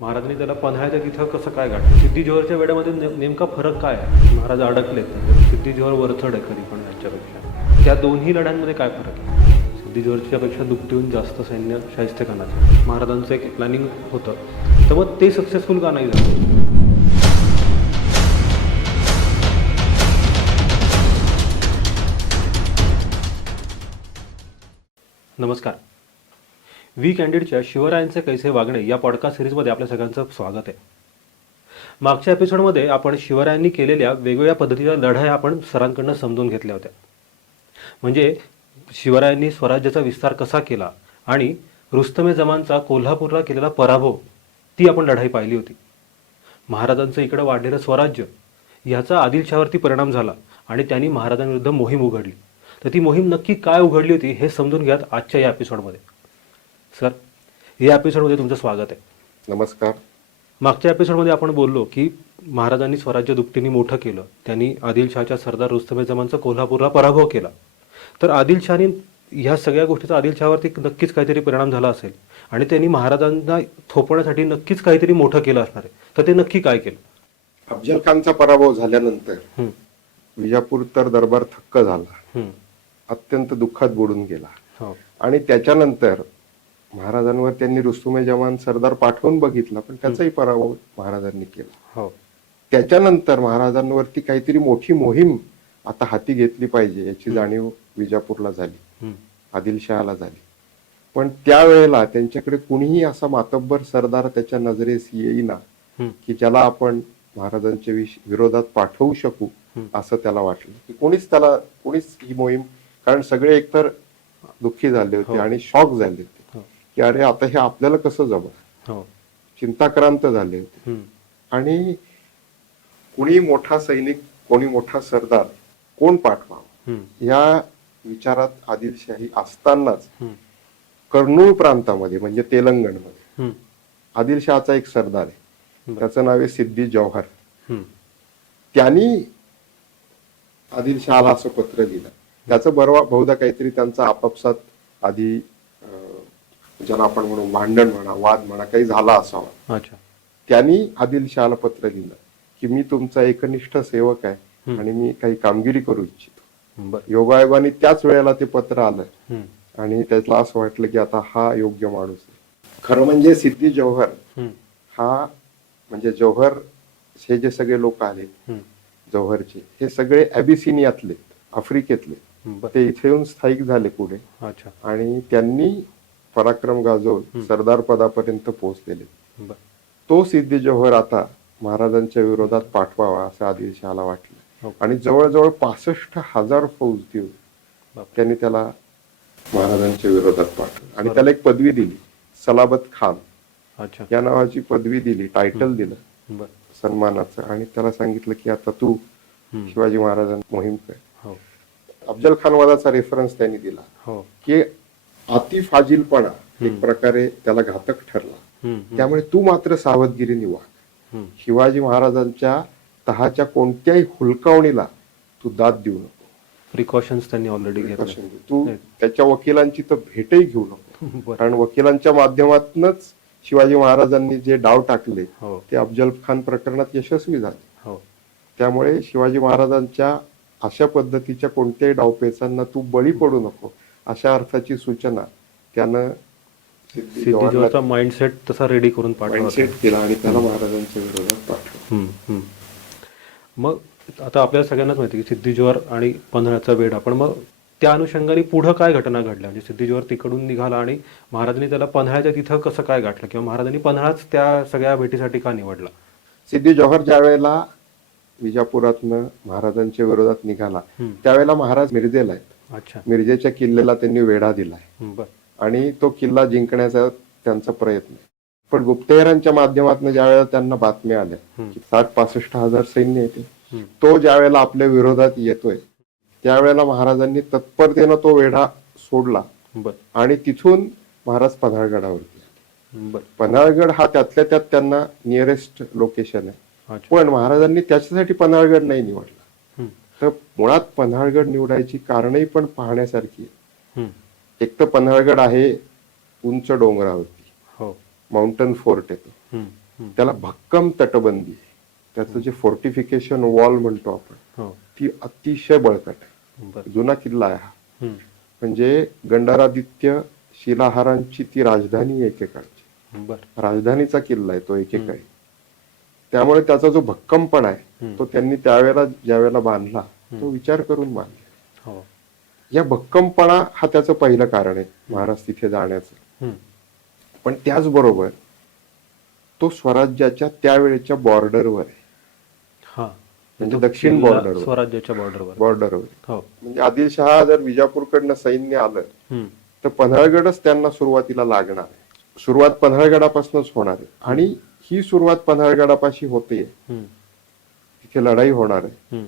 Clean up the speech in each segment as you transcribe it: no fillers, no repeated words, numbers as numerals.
महाराजांनी त्याला पन्हाळ्याच्या तिथं कसं काय गाठलं? सिद्धी जोहरच्या वेळेमध्ये नेमका फरक काय आहे? महाराज अडकलेत तर सिद्धी जोहर वरचढ आहे कधी पण यांच्यापेक्षा. त्या दोन्ही लढ्यांमध्ये काय फरक आहे? सिद्धी जोहरच्या पेक्षा दुपटीहून जास्त सैन्य शाहिस्ते खानाचं. महाराजांचं एक प्लॅनिंग होतं, तर मग ते सक्सेसफुल का नाही झालं? नमस्कार. वी कॅन्डिडच्या शिवरायांचे कैसे वागणे या पॉडकास्ट सिरीजमध्ये आपल्या सगळ्यांचं स्वागत आहे. मागच्या एपिसोडमध्ये आपण शिवरायांनी केलेल्या वेगवेगळ्या पद्धतीच्या लढाया आपण सरांकडनं समजून घेतल्या होत्या. म्हणजे शिवरायांनी स्वराज्याचा विस्तार कसा केला आणि रुस्तमे जमानचा कोल्हापूरला केलेला पराभव, ती आपण लढाई पाहिली होती. महाराजांचं इकडं वाढलेलं स्वराज्य ह्याचा आदिलशाहावरती परिणाम झाला आणि त्यांनी महाराजांविरुद्ध मोहीम उघडली. तर ती मोहीम नक्की काय उघडली होती हे समजून घ्यात आजच्या या एपिसोडमध्ये. सर, या एपिसोडमध्ये तुमचं स्वागत आहे. नमस्कार. मागच्या एपिसोडमध्ये आपण बोललो की महाराजांनी स्वराज्य दुपटीने मोठं केलं, त्यांनी आदिलशहाच्या सरदार रुस्तमे जमानचा कोल्हापूरला पराभव केला. तर आदिलशहाने ह्या सगळ्या गोष्टीचा आदिलशहावरती नक्कीच काहीतरी परिणाम झाला असेल आणि त्यांनी महाराजांना थोपवण्यासाठी नक्कीच काहीतरी मोठं केलं असणार आहे. तर ते नक्की काय केलं? अफजल खानचा पराभव झाल्यानंतर विजापूर तर दरबार थक्क झाला, अत्यंत दुःखात बुडून गेला. आणि त्याच्यानंतर महाराजांवर त्यांनी रुस्तमे जमान सरदार पाठवून बघितला, पण त्याचाही पराभव महाराजांनी केला. त्याच्यानंतर महाराजांवरती काहीतरी मोठी मोहीम आता हाती घेतली पाहिजे याची जाणीव विजापूरला झाली, आदिलशहाला झाली. पण त्यावेळेला त्यांच्याकडे कुणीही असा मातब्बर सरदार त्याच्या नजरेस येईना की ज्याला आपण महाराजांच्या विरोधात पाठवू शकू असं त्याला वाटलं. की कोणीच ही मोहीम, कारण सगळे एकतर दुःखी झाले होते आणि शॉक झाले होते की अरे आता हे आपल्याला कसं जमलं, चिंताक्रांत झाले होते. आणि कुणी मोठा सैनिक, कोणी मोठा सरदार, कोण पाठवावं या विचारात आदिलशाही असतानाच कर्नूल प्रांतामध्ये म्हणजे तेलंगणमध्ये आदिलशहाचा एक सरदार आहे, त्याचं नाव आहे सिद्दी जौहर. त्यांनी आदिलशहाला असं पत्र लिहिलं. त्याचं बहुधा काहीतरी त्यांचा आपापसात आधी ज्याला आपण म्हणू भांडण म्हणा, वाद म्हणा, काही झाला असावा. त्यांनी आदिलशहाला पत्र लिहिलं की मी तुमचा एकनिष्ठ सेवक आहे आणि मी काही कामगिरी करू इच्छितो. योगायोगाने त्याच वेळेला ते पत्र आलं आणि त्याला असं वाटलं की आता हा योग्य माणूस आहे. खरं म्हणजे सिद्दी जौहर हा म्हणजे जौहर हे जे सगळे लोक आले जौहरचे, हे सगळे ॲबिसिनियातले, आफ्रिकेतले. ते इथे येऊन स्थायिक झाले पुढे आणि त्यांनी पराक्रम गाजवून सरदार पदापर्यंत पोहोचलेले. तो सिद्दी जौहर आता महाराजांच्या विरोधात पाठवावा असं आदिलशहाला वाटलं आणि जवळजवळ 65,000 फौज देऊन त्यांनी त्याला महाराजांच्या विरोधात पाठवलं आणि त्याला एक पदवी दिली, सलाबत खान या नावाची पदवी दिली, टायटल दिलं सन्मानाचं. आणि त्याला सांगितलं की आता तू शिवाजी महाराजांची मोहीम कर. अफजल खान वादाचा रेफरन्स त्यांनी दिला की अति फाजीलपणा एक प्रकारे त्याला घातक ठरला, त्यामुळे तू मात्र सावधगिरीने वाग. शिवाजी महाराजांच्या तहाच्या कोणत्याही हुलकावणीला तू दाद देऊ नको. प्रिकॉशन्स त्यांनी ऑलरेडी घेतले. तू त्याच्या वकिलांची तर भेटही घेऊ नको, कारण वकिलांच्या माध्यमातूनच शिवाजी महाराजांनी जे डाव टाकले ते अफजल खान प्रकरणात यशस्वी झाले. त्यामुळे शिवाजी महाराजांच्या अशा पद्धतीच्या कोणत्याही डावपेचांना तू बळी पडू नको अशा अर्थाची सूचना त्यानं सिद्धी जोहरचा माइंडसेट तसा रेडी करून केला आणि त्याला महाराजांच्या विरोधात पाठवलं. मग आता आपल्याला सगळ्यांनाच माहिती की सिद्धी जोहर आणि पन्हाळ्याचा वेढा, पण मग त्या अनुषंगाने पुढं काय घटना घडल्या? म्हणजे सिद्धी जोहर तिकडून निघाला आणि महाराजांनी त्याला पन्हाळ्याच्या तिथं कसं काय गाठलं, किंवा महाराजांनी पन्हाळाच त्या सगळ्या भेटीसाठी का निवडला? सिद्धी जोहर ज्या वेळेला विजापुरातनं महाराजांच्या विरोधात निघाला त्यावेळेला महाराज मिरजेला आहेत. मिरजेच्या किल्ल्याला त्यांनी वेढा दिलाय आणि तो किल्ला जिंकण्याचा त्यांचा प्रयत्न आहे. पण गुप्तहेरांच्या माध्यमातून ज्या वेळेला त्यांना बातम्या आल्या की 60-65,000 सैन्य येते, तो ज्या वेळेला आपल्या विरोधात येतोय त्यावेळेला महाराजांनी तत्परतेनं तो वेढा सोडला आणि तिथून महाराज पन्हाळगडावरती. पन्हाळगड हा त्यातल्या त्यात त्यांना नियरेस्ट लोकेशन आहे, पण महाराजांनी त्याच्यासाठी पन्हाळगड नाही निवडला. तर मुळात पन्हाळगड निवडायची कारणही पण पाहण्यासारखी आहे. एक तर पन्हाळगड आहे उंच डोंगरावरती, माउंटन फोर्ट येतो. त्याला भक्कम तटबंदी आहे. त्याचं जे फोर्टिफिकेशन वॉल म्हणतो आपण, हो. ती अतिशय बळकट आहे. बरं. जुना किल्ला आहे हा. हम्म. म्हणजे गंडारादित्य शिलाहारांची ती राजधानी एकेकाळची, बरं. राजधानीचा किल्ला आहे तो एकेकाळी. त्यामुळे त्याचा जो भक्कमपणा आहे तो त्यांनी त्यावेळेला ज्यावेळेला बांधला तो विचार करून बांधला. हो. या भक्कमपणा हा त्याचं पहिलं कारण आहे महाराज तिथे जाण्याचं. पण त्याचबरोबर तो स्वराज्याच्या त्यावेळेच्या बॉर्डरवर आहे. हा, म्हणजे दक्षिण बॉर्डरवर, स्वराज्याच्या बॉर्डरवर. हो. म्हणजे आदिलशहा जर विजापूरकडनं सैन्य आलं तर पन्हाळगडच त्यांना सुरुवातीला लागणार आहे. सुरुवात पन्हाळगडापासूनच होणार आहे आणि ही सुरुवात पन्हाळगडापाशी होते. तिथे लढाई होणार आहे.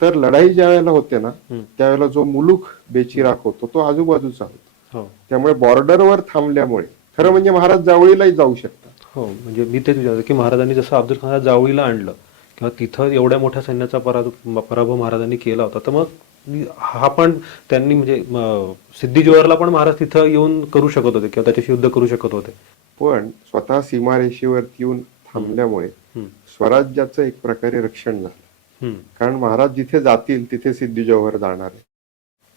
तर लढाई ज्या वेळेला होते ना त्यावेळेला जो मुलूक बेचिराख होतो तो आजूबाजूचा होतो. त्यामुळे बॉर्डरवर थांबल्यामुळे खरं म्हणजे महाराज जावळीलाही जाऊ शकतात. हो, म्हणजे मी तेच विचारतो की महाराजांनी जसं अफजल खानाला जावळीला आणलं किंवा तिथं एवढ्या मोठ्या सैन्याचा पराभव महाराजांनी केला होता, तर मग हा पण त्यांनी म्हणजे सिद्धी जोहरला पण महाराज तिथं येऊन करू शकत होते किंवा त्याच्याशी युद्ध करू शकत होते. पण स्वतः सीमारेषेवरती येऊन थांबल्यामुळे स्वराज्याचं एक प्रकारे रक्षण झालं. कारण महाराज जिथे जातील तिथे सिद्धी जोहर जाणार आहे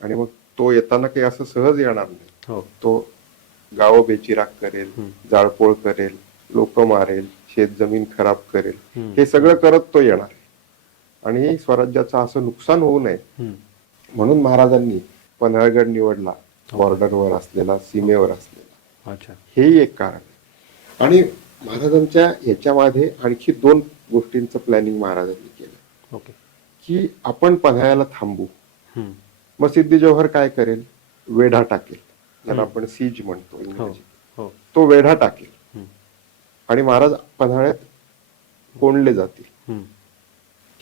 आणि मग तो येताना काही असं सहज येणार नाही. तो गावं बेचिराख करेल, जाळपोळ करेल, लोक मारेल, शेत जमीन खराब करेल, हे सगळं करत तो येणार आहे. आणि स्वराज्याचं असं नुकसान होऊ नये म्हणून महाराजांनी पन्हाळगड निवडला, बॉर्डरवर असलेला, सीमेवर असलेला. हेही एक कारण आहे. आणि महाराजांच्या ह्याच्यामध्ये आणखी 2 गोष्टींचं प्लॅनिंग महाराजांनी केलं. की आपण पन्हाळ्याला थांबू, मग सिद्धी जोहर काय करेल, वेढा टाकेल, ज्याला आपण सीज म्हणतो इंग्रजीत, तो वेढा टाकेल आणि महाराज पन्हाळ्यात कोंडले जातील.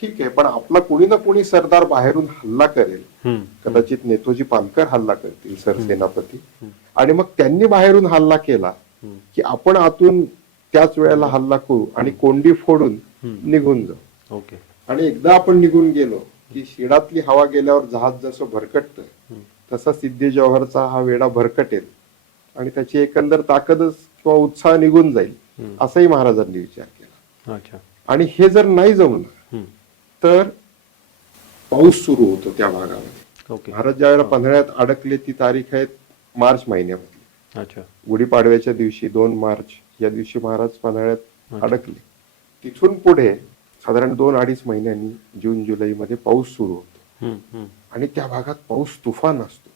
ठीक आहे, पण आपला कुणी ना कुणी सरदार बाहेरून हल्ला करेल, कदाचित नेतोजी पालकर हल्ला करतील, सरसेनापती, आणि मग त्यांनी बाहेरून हल्ला केला की आपण आतून त्याच वेळेला हल्ला करू आणि कोंडी फोडून निघून जाऊ. आणि एकदा आपण निघून गेलो की शिडातली हवा गेल्यावर जहाज जसं भरकटतं तसा सिद्धी जोहरचा हा वेढा भरकटेल आणि त्याची एकंदर ताकदच किंवा उत्साह निघून जाईल, असंही महाराजांनी विचार केला. आणि हे जर नाही जमलं तर पाऊस सुरू होतो त्या भागामध्ये. महाराज ज्यावेळेला पन्हाळ्यात अडकले ती तारीख आहे मार्च महिन्यामधली. गुढीपाडव्याच्या दिवशी 2 मार्च या दिवशी महाराज पन्हाळ्यात अडकले. तिथून पुढे साधारण 2-2.5 महिन्यांनी जून जुलैमध्ये पाऊस सुरू होतो आणि त्या भागात पाऊस तुफान असतो.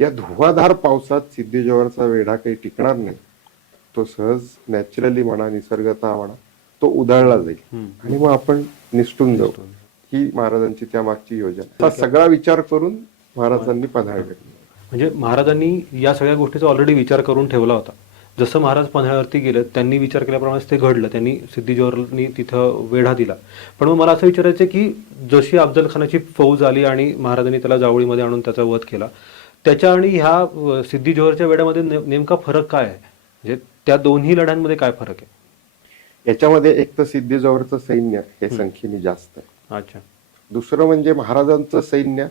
या धुवाधार पावसात सिद्धी जोहरचा वेढा काही टिकणार नाही. तो सहज नॅचरली म्हणा, निसर्गता म्हणा, तो उधळला जाईल आणि मग आपण निसटून जाऊ. ही महाराजांची त्या मागची योजना. सगळा विचार करून महाराजांनी पन्हाळगड, म्हणजे महाराजांनी या सगळ्या गोष्टीचा ऑलरेडी विचार करून ठेवला होता. जसं महाराज पन्हाळ्यावरती गेले त्यांनी विचार केल्याप्रमाणे ते घडलं. त्यांनी सिद्धी जोहरनी तिथं वेढा दिला. पण मग मला असं विचारायचं की जशी अफजल खानाची फौज आली आणि महाराजांनी त्याला जावळीमध्ये आणून त्याचा वध केला, त्याच्या आणि ह्या सिद्धी जोहरच्या वेढ्यामध्ये नेमका फरक काय आहे? म्हणजे त्या दोन्ही लढ्यांमध्ये काय फरक आहे? याच्यामध्ये एक तर सिद्धी जोहरचं सैन्य हे संख्येने जास्त आहे. दुसरं म्हणजे महाराजांचं सैन्य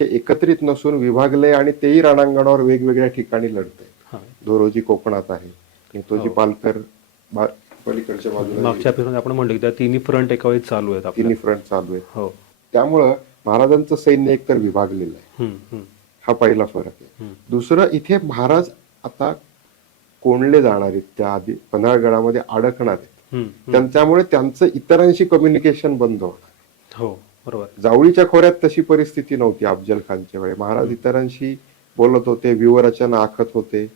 हे एकत्रित नसून विभागले आणि तेही रणांगणावर वेगवेगळ्या ठिकाणी लढतंय. दोरोजी कोकणात आहे, नेतोजी पालकर पलीकडच्या बाजूला. मागच्या एपिसोडमध्ये आपण म्हणलं की त्या तिन्ही फ्रंट एका वेळी चालू आहेत, तिन्ही फ्रंट चालू आहेत. त्यामुळं महाराजांचं सैन्य एकतर विभागलेलं आहे, हा पहिला फरक आहे. दुसरं, इथे महाराज आता कोंडले जाणार आहेत, त्या आधी पन्हाळगडामध्ये अडकणार आहेत, त्यामुळे त्यांचं इतरांशी कम्युनिकेशन बंद होणार. बरोबर. जावळीच्या खोऱ्यात तशी परिस्थिती नव्हती अफजल खानच्या वेळी. महाराज इतरांशी बोलत होते, व्यूहरचना आखत होते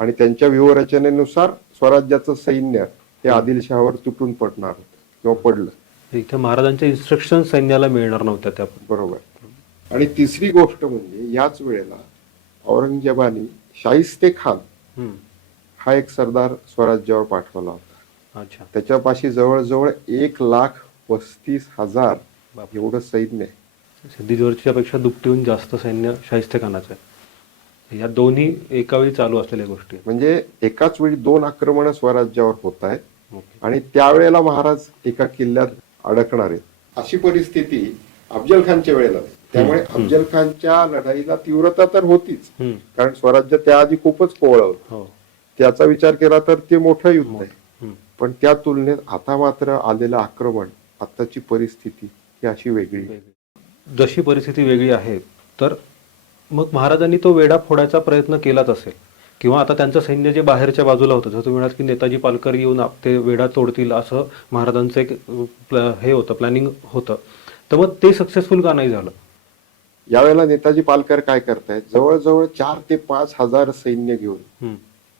आणि त्यांच्या व्यूहरचनेनुसार स्वराज्याचं सैन्य हे आदिलशहावर तुटून पडणार होतं किंवा पडलं. इथे महाराजांच्या इन्स्ट्रक्शन सैन्याला मिळणार नव्हत्या त्या. बरोबर. आणि तिसरी गोष्ट म्हणजे याच वेळेला औरंगजेबाने शाहिस्ते खान हा एक सरदार स्वराज्यावर पाठवला होता. त्याच्यापाशी जवळजवळ 1,35,000 एवढं सैन्य आहे. सिद्धी जोहरच्या पेक्षा दुपटीहून जास्त सैन्य शाहिस्ते खानाचं आहे. या दोन्ही एका वेळी चालू असलेल्या गोष्टी, म्हणजे एकाच वेळी 2 आक्रमण स्वराज्यावर होत आहेत आणि त्यावेळेला महाराज एका किल्ल्यात अडकणार आहेत. अशी परिस्थिती अफजल खानच्या वेळेला. त्यामुळे अफजल खानच्या लढाईला तीव्रता तर होतीच, कारण स्वराज्य त्याआधी खूपच कोवळं होतं. त्याचा विचार केला तर ते मोठं युद्ध आहे. पण त्या तुलनेत आता मात्र आलेलं आक्रमण, आताची परिस्थिती ही अशी वेगळी. जशी परिस्थिती वेगळी आहे, तर मग महाराजांनी तो वेढा फोडायचा प्रयत्न केलाच असेल, किंवा आता त्यांचं सैन्य जे बाहेरच्या बाजूला होतं, जसं तुम्ही म्हणाल की नेताजी पालकर येऊन ते वेढा तोडतील असं महाराजांचं एक हे होतं, प्लॅनिंग होतं, तर मग ते सक्सेसफुल का नाही झालं? यावेळेला नेताजी पालकर काय करतायत, जवळजवळ 4 ते 5 हजार सैन्य घेऊन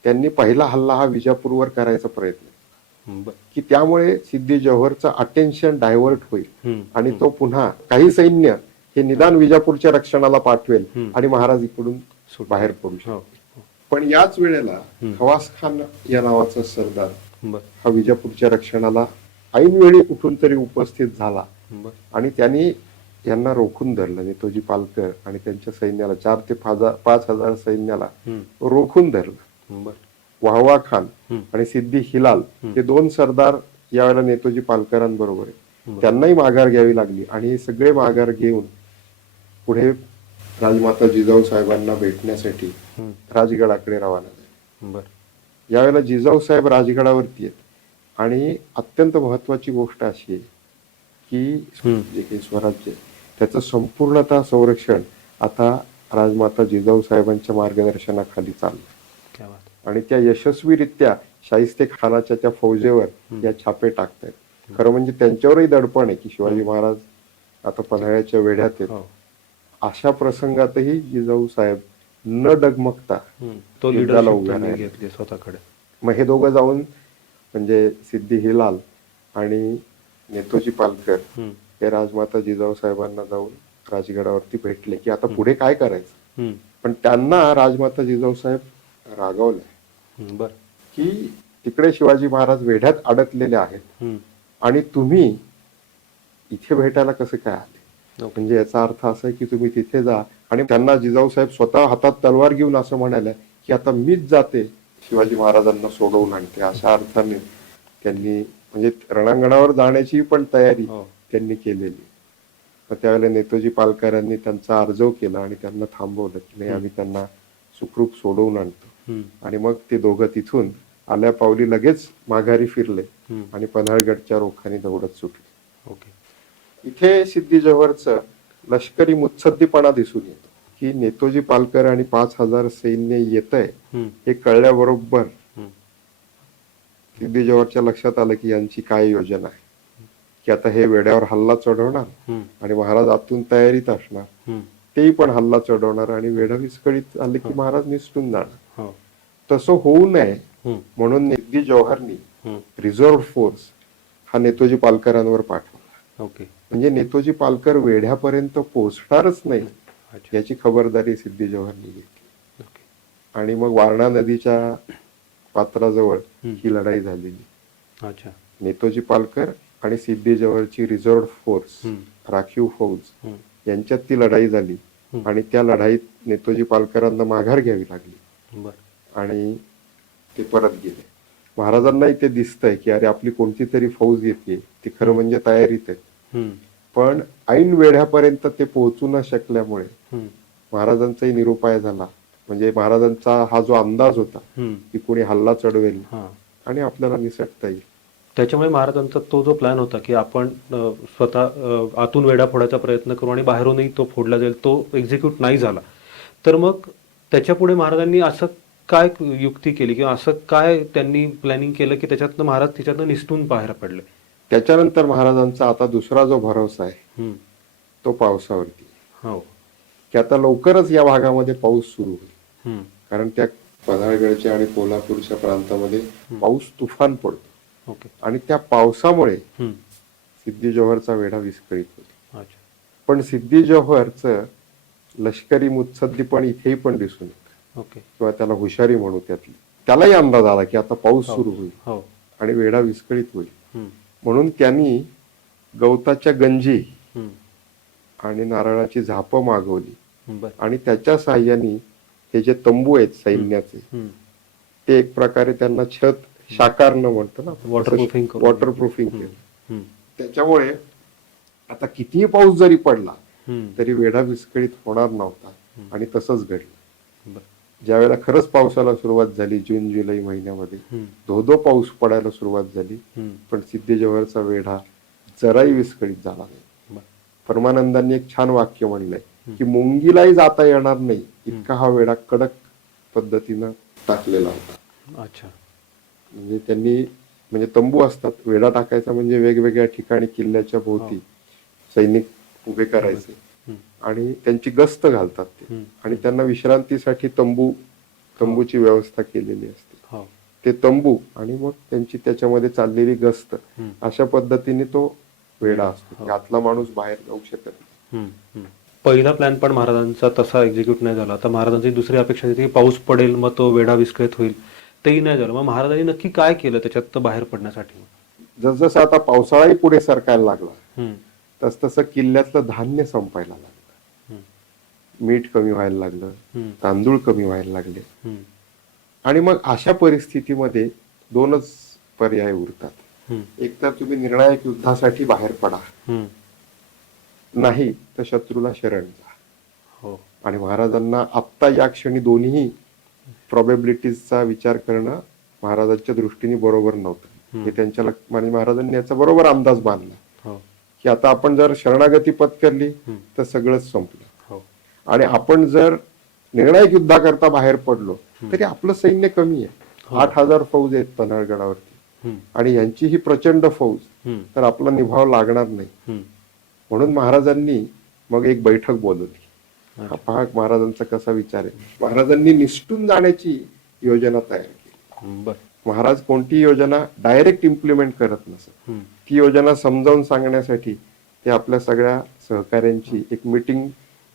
त्यांनी पहिला हल्ला हा विजापूरवर करायचा प्रयत्न, की त्यामुळे सिद्धी जोहरचं अटेन्शन डायव्हर्ट होईल आणि तो पुन्हा काही सैन्य हे निदान विजापूरच्या रक्षणाला पाठवेल आणि महाराज इकडून बाहेर पडू शकतो. पण याच वेळेला खवास खान या नावाचा सरदार हा विजापूरच्या रक्षणाला ऐनवेळी कुठून तरी उपस्थित झाला आणि त्यांनी यांना रोखून धरलं. नेताजी पालकर आणि त्यांच्या सैन्याला, 4 ते 5 हजार सैन्याला रोखून धरलं. वाहवा खान आणि सिद्दी हिलाल हे 2 सरदार यावेळेला नेताजी पालकरांबरोबर आहे, त्यांनाही माघार घ्यावी लागली आणि हे सगळे माघार घेऊन पुढे राजमाता जिजाऊ साहेबांना भेटण्यासाठी राजगडाकडे रवाना झाले. यावेळेला जिजाऊ साहेब राजगडावरती आहेत आणि अत्यंत महत्वाची गोष्ट अशी आहे की जे काही स्वराज्य त्याचं संपूर्णतः संरक्षण आता राजमाता जिजाऊ साहेबांच्या मार्गदर्शनाखाली चाललं आणि त्या यशस्वीरित्या शाहिस्ते खानाच्या त्या फौजेवर या छापे टाकतायत. खरं म्हणजे त्यांच्यावरही दडपण आहे की शिवाजी महाराज आता पन्हाळ्याच्या वेढ्यात आहेत. अशा प्रसंगातही जिजाऊ साहेब न डगमगता तो युद्धाला उभे घेतले स्वतःकडे. मग हे दोघं जाऊन, म्हणजे सिद्दी हिलाल आणि नेताजी पालकर हे राजमाता जिजाऊ साहेबांना जाऊन राजगडावरती भेटले की आता पुढे काय करायचं. पण त्यांना राजमाता जिजाऊ साहेब रागावले की तिकडे शिवाजी महाराज वेढ्यात अडकलेले आहेत आणि तुम्ही इथे भेटायला कसं काय आले. म्हणजे याचा अर्थ असा आहे की तुम्ही तिथे जा. आणि त्यांना जिजाऊ साहेब स्वतः हातात तलवार घेऊन असं म्हणाले की आता मीच जाते शिवाजी महाराजांना सोडवून आणते. अशा अर्थाने त्यांनी म्हणजे रणांगणावर जाण्याची पण तयारी त्यांनी केलेली. तर त्यावेळेला नेताजी पालकरांनी त्यांचा अर्जव केला आणि त्यांना थांबवलं की नाही, आम्ही त्यांना सुखरूप सोडवून आणतो. आणि मग ते दोघं तिथून आल्या पावली लगेच माघारी फिरले आणि पन्हाळगडच्या रोखाने दौडत सुटले. इथे सिद्धी जोहरचं लष्करी मुत्सद्दीपणा दिसून येतो की नेताजी पालकर आणि 5,000 सैन्य येत आहे हे कळल्याबरोबर सिद्धी जोहरच्या लक्षात आलं की यांची काय योजना आहे, की आता हे वेड्यावर हल्ला चढवणार आणि महाराज आतून तयारीत असणार, तेही पण हल्ला चढवणार आणि वेढा विस्कळीत आले की महाराज निसटून जाणार. तसं होऊ नये म्हणून सिद्धी जोहरनी रिझर्व्ह फोर्स हा नेताजी पालकरांवर पाठवला. म्हणजे नेताजी पालकर वेढ्यापर्यंत पोहोचणारच नाही याची खबरदारी सिद्धी जोहरनी घेतली. आणि मग वारणा नदीच्या पात्राजवळ ही लढाई झालेली. नेताजी पालकर आणि सिद्धी जोहरची रिझर्व्ह फोर्स, राखीव फौज यांच्यात ती लढाई झाली आणि त्या लढाईत नेताजी पालकरांना माघार घ्यावी लागली आणि ते परत गेले. महाराजांनाही ते दिसतंय की अरे आपली कोणती तरी फौज येते, ती खरं म्हणजे तयारीत आहे. पण ऐन वेढ्यापर्यंत ते पोहोचू न शकल्यामुळे महाराजांचाही निरुपाय झाला. म्हणजे महाराजांचा हा जो अंदाज होता की कोणी हल्ला चढवेल आणि आपल्याला निसटता येईल, त्याच्यामुळे महाराजांचा तो जो प्लॅन होता की आपण स्वतः आतून वेढा फोडायचा प्रयत्न करू आणि बाहेरूनही तो फोडला जाईल, तो एक्झिक्यूट नाही झाला. तर मग त्याच्यापुढे महाराजांनी असं काय युक्ती केली किंवा असं काय त्यांनी प्लॅनिंग केलं की त्याच्यातनं महाराज त्याच्यातनं निसटून बाहेर पडले. त्याच्यानंतर महाराजांचा आता दुसरा जो भरोसा आहे तो पावसावरती, की आता लवकरच या भागामध्ये पाऊस सुरू होईल. कारण त्या पन्हाळगडच्या आणि कोल्हापूरच्या प्रांतामध्ये पाऊस तुफान पडतो आणि त्या पावसामुळे सिद्धी जोहरचा वेढा विस्कळीत होतो. पण सिद्धी जोहरचं लष्करी मुत्सद्दीपण इथेही पण दिसून येतं किंवा त्याला हुशारी म्हणू त्यातली. त्यालाही अंदाज आला की आता पाऊस सुरू होईल आणि वेढा विस्कळीत होईल. म्हणून त्यांनी गवताच्या गंजी आणि नारळाची झापं मागवली आणि त्याच्या साह्याने हे जे तंबू आहेत सैन्याचे ते एक प्रकारे त्यांना छत शाकारणं म्हणतो ना, वॉटरप्रूफिंग केलं. त्याच्यामुळे आता कितीही पाऊस जरी पडला तरी वेढा विस्कळीत होणार नव्हता आणि तसंच घडलं. ज्यावेळेला खरंच पावसाला सुरुवात झाली जून जुलै महिन्यामध्ये, धो पाऊस पडायला सुरुवात झाली, पण सिद्धी जोहरचा वेढा जराही विस्कळीत झाला नाही. परमानंदांनी एक छान वाक्य म्हणलंय की मुंगीलाही जाता येणार नाही इतका हा वेढा कडक पद्धतीनं टाकलेला होता. अच्छा. म्हणजे त्यांनी म्हणजे तंबू असतात, वेढा टाकायचा म्हणजे वेगवेगळ्या ठिकाणी किल्ल्याच्या भोवती सैनिक उभे करायचे आणि त्यांची गस्त घालतात ते, आणि त्यांना विश्रांतीसाठी तंबूची व्यवस्था केलेली असते. ते तंबू आणि मग त्यांची त्याच्यामध्ये चाललेली गस्त, अशा पद्धतीने तो वेढा असतो. आतला माणूस बाहेर जाऊ शकत नाही. पहिला प्लॅन पण महाराजांचा तसा एक्झिक्यूट नाही झाला. आता महाराजांची दुसरी अपेक्षा होती की पाऊस पडेल मग तो वेढा विस्कळीत होईल, तेही नाही झालं. मग महाराजांनी नक्की काय केलं त्याच्यात बाहेर पडण्यासाठी? जसजसं आता पावसाळाही पुढे सरकायला लागला तसतसं किल्ल्यातलं धान्य संपायला लागलं, मीठ कमी व्हायला लागलं, तांदूळ कमी व्हायला लागले. आणि मग अशा परिस्थितीमध्ये दोनच पर्याय उरतात. एक तर तुम्ही निर्णायक युद्धासाठी बाहेर पडा, नाही तर शत्रूला शरण जा. आणि महाराजांना आत्ता या क्षणी दोन्ही प्रॉबेबिलिटीजचा विचार करणं महाराजांच्या दृष्टीने बरोबर नव्हतं. हे त्यांच्या म्हणजे महाराजांनी याचा बरोबर अंदाज बांधला की आता आपण जर शरणागती पत्करली तर सगळंच संपलं, आणि आपण जर निर्णायक युद्धाकरता बाहेर पडलो तरी आपलं सैन्य कमी आहे. 8,000 फौज आहेत पन्हाळगडावरती, आणि यांची ही प्रचंड फौज, तर आपला निभाव लागणार नाही. म्हणून महाराजांनी मग एक बैठक बोलवली. पहा महाराजांचा कसा विचार आहे. महाराजांनी निसटून जाण्याची योजना तयार केली. महाराज कोणती योजना डायरेक्ट इम्प्लिमेंट करत नसत. ती योजना समजावून सांगण्यासाठी ते आपल्या सगळ्या सहकार्यांची एक मीटिंग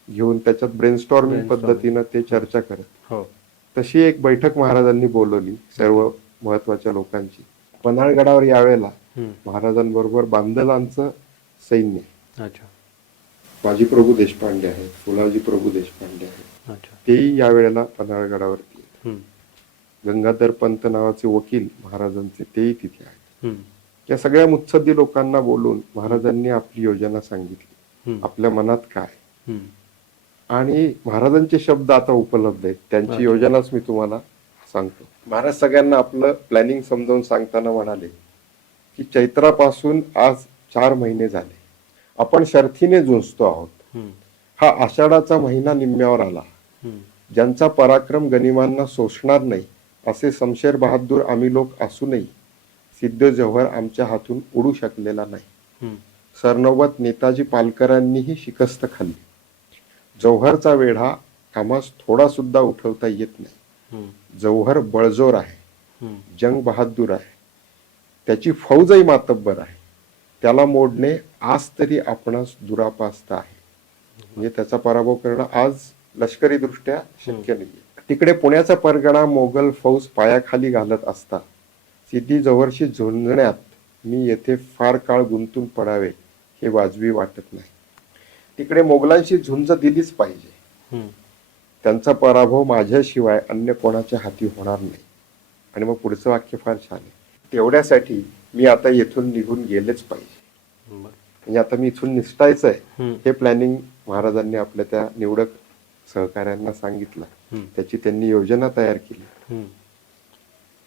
घेऊन त्याच्यात ब्रेनस्टॉर्मिंग पद्धतीनं ते चर्चा करत. तशी एक बैठक महाराजांनी बोलवली सर्व महत्वाच्या लोकांची. पन्हाळगडावर यावेळेला महाराजांबरोबर बांदलांचं सैन्य, बाजी प्रभू देशपांडे आहेत, फुलाजी प्रभू देशपांडे आहेत, तेही यावेळेला पन्हाळगडावरती आहेत. गंगाधर पंत नावाचे वकील महाराजांचे तेही तिथे आहेत. या सगळ्या मुत्सद्दी लोकांना बोलून महाराजांनी आपली योजना सांगितली, आपल्या मनात काय. आणि महाराजांचे शब्द आता उपलब्ध आहेत, त्यांची योजनाच मी तुम्हाला सांगतो. महाराज सगळ्यांना आपलं प्लॅनिंग समजावून सांगताना म्हणाले की चैत्रापासून आज 4 महिने झाले, आपण शर्थीने झुंजतो आहोत. हा आषाढाचा महिना निम्म्यावर आला. ज्यांचा पराक्रम गनिमांना सोसणार नाही असे शमशेर बहादूर आम्ही लोक असूनही सिद्ध जोहर आमच्या हातून उडू शकलेला नाही. सरनोबत नेताजी पालकरांनीही शिकस्त खाल्ली. जौहरचा वेढा आम्हास थोडा सुद्धा उठवता येत नाही. जौहर बळजोर आहे, जंग बहादूर आहे, त्याची फौजही मातब्बर आहे. त्याला मोडणे आज तरी आपणास दुरापास्त आहे. म्हणजे त्याचा पराभव करणं आज लष्करी दृष्ट्या शक्य नाही. तिकडे पुण्याचा परगणा मोगल फौज पायाखाली घालत असता सिद्धी जोहरशी झुंजण्यात मी येथे फार काळ गुंतून पडावे हे वाजवी वाटत नाही. तिकडे मोगलांशी झुंज दिलीच पाहिजे. त्यांचा पराभव माझ्याशिवाय अन्य कोणाच्या हाती होणार नाही. आणि मग पुढचं वाक्य फार छान आहे. तेवढ्यासाठी मी आता येथून निघून गेलेच पाहिजे. म्हणजे आता मी इथून निसटायचं आहे हे प्लॅनिंग महाराजांनी आपल्या त्या निवडक सहकाऱ्यांना सांगितलं. त्याची त्यांनी योजना तयार केली,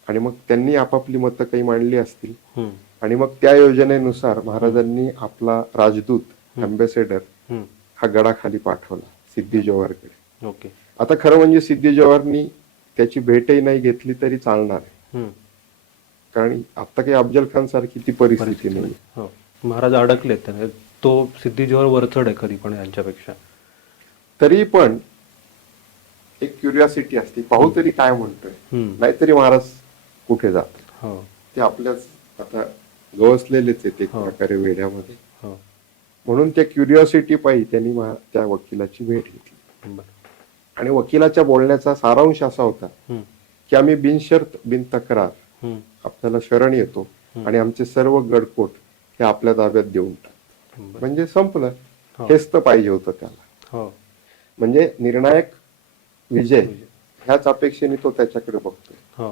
आणि मग त्यांनी आपापली मतं काही मांडली असतील, आणि मग त्या योजनेनुसार महाराजांनी आपला राजदूत अँबॅसेडर हा गडाखाली पाठवला सिद्धी जोहरकडे. आता खरं म्हणजे सिद्धी जोहरनी त्याची भेटही नाही घेतली तरी चालणार आहे, कारण आता काही अफजल खान सारखी ती परिस्थिती नाही. महाराज अडकलेत त्याने. तो सिद्धी जोहर वरचढ आहे कधी पण यांच्यापेक्षा. तरी पण एक क्युरिओसिटी असते, पाहू तरी काय म्हणतोय, नाहीतरी महाराज कुठे जात. ते आपल्याच आता गवसलेलेच आहेत एक प्रकारे वेड्यामध्ये. म्हणून त्या क्युरिओसिटी पायी त्यांनी त्या वकिलाची भेट घेतली. आणि वकिलाच्या बोलण्याचा सारांश असा होता की आम्ही बिनशर्त बिन तक्रार आपल्याला शरण येतो आणि आमचे सर्व गडकोट हे आपल्या ताब्यात देऊन टाक. म्हणजे संपलं. हेच तर पाहिजे होतं त्याला. म्हणजे निर्णायक विजय ह्याच अपेक्षेने तो त्याच्याकडे बघतोय.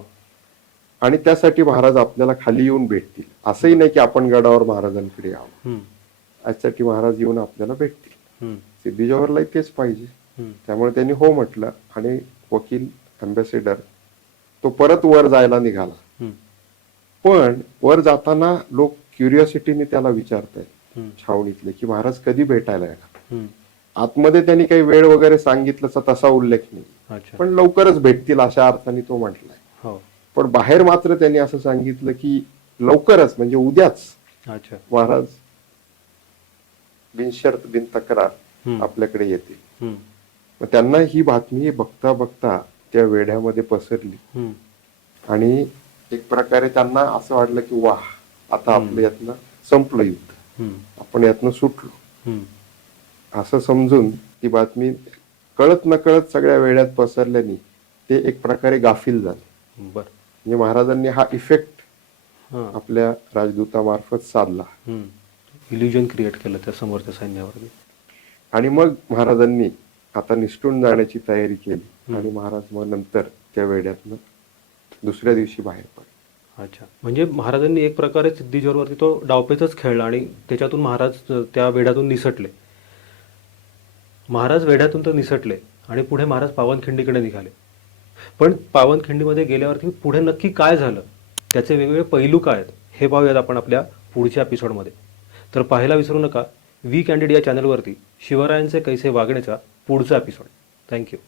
आणि त्यासाठी महाराज आपल्याला खाली येऊन भेटतील, असंही नाही की आपण गडावर महाराजांकडे यावं. यासाठी महाराज येऊन आपल्याला भेटतील. सिद्धी जोहरलाही तेच पाहिजे. त्यामुळे त्यांनी हो म्हटलं, आणि वकील अँबॅसेडर, तो परत वर जायला निघाला. हम्म. पण वर जाताना लोक क्युरिओसिटीने त्याला विचारतायत हम्म. छावणीतले की महाराज कधी भेटायला येणार. हम्म. आतमध्ये त्यांनी काही वेळ वगैरे सांगितलं तसा उल्लेख नाही, अच्छा. पण लवकरच भेटतील अशा अर्थाने तो म्हटलाय. हो. पण बाहेर मात्र त्यांनी असं सांगितलं की लवकरच म्हणजे उद्याच अच्छा. महाराज बिनशर्त बिन तक्रार हम्म. आपल्याकडे येतील. हम्म. मग त्यांना ही बातमी बघता बघता त्या वेढ्यामध्ये पसरली हम्म. आणि एक प्रकारे त्यांना असं वाटलं की वाह, आता आपलं यातनं संपलं युद्ध, हम्म. आपण आपण यातनं सुटलो. हम्म. असं समजून ती बातमी कळत नकळत सगळ्या वेळ्यात पसरल्याने ते एक प्रकारे गाफील झाले. बर. म्हणजे महाराजांनी हा इफेक्ट हां. आपल्या राजदूतामार्फत साधला इल्युजन क्रिएट केलं त्या समोरच्या सैन्यावर. आणि मग महाराजांनी आता निसटून जाण्याची तयारी केली आणि महाराज मग नंतर त्या वेड्यातनं दुसऱ्या दिवशी बाहेर पडले. अच्छा. म्हणजे महाराजांनी एक प्रकारे सिद्धीजोरवरती तो डावपेचच खेळला आणि त्याच्यातून महाराज त्या वेढ्यातून निसटले. महाराज वेढ्यातून तर निसटले आणि पुढे महाराज पावनखिंडीकडे निघाले. पण पावनखिंडीमध्ये गेल्यावरती पुढे नक्की काय झालं, त्याचे वेगवेगळे पैलू काय आहेत हे पाहूयात आपण आपल्या पुढच्या एपिसोडमध्ये. तर पाहायला विसरू नका वी कॅन्डिड या चॅनलवरती शिवरायांचे कैसे वागणेचा पुढचा एपिसोड. थँक्यू.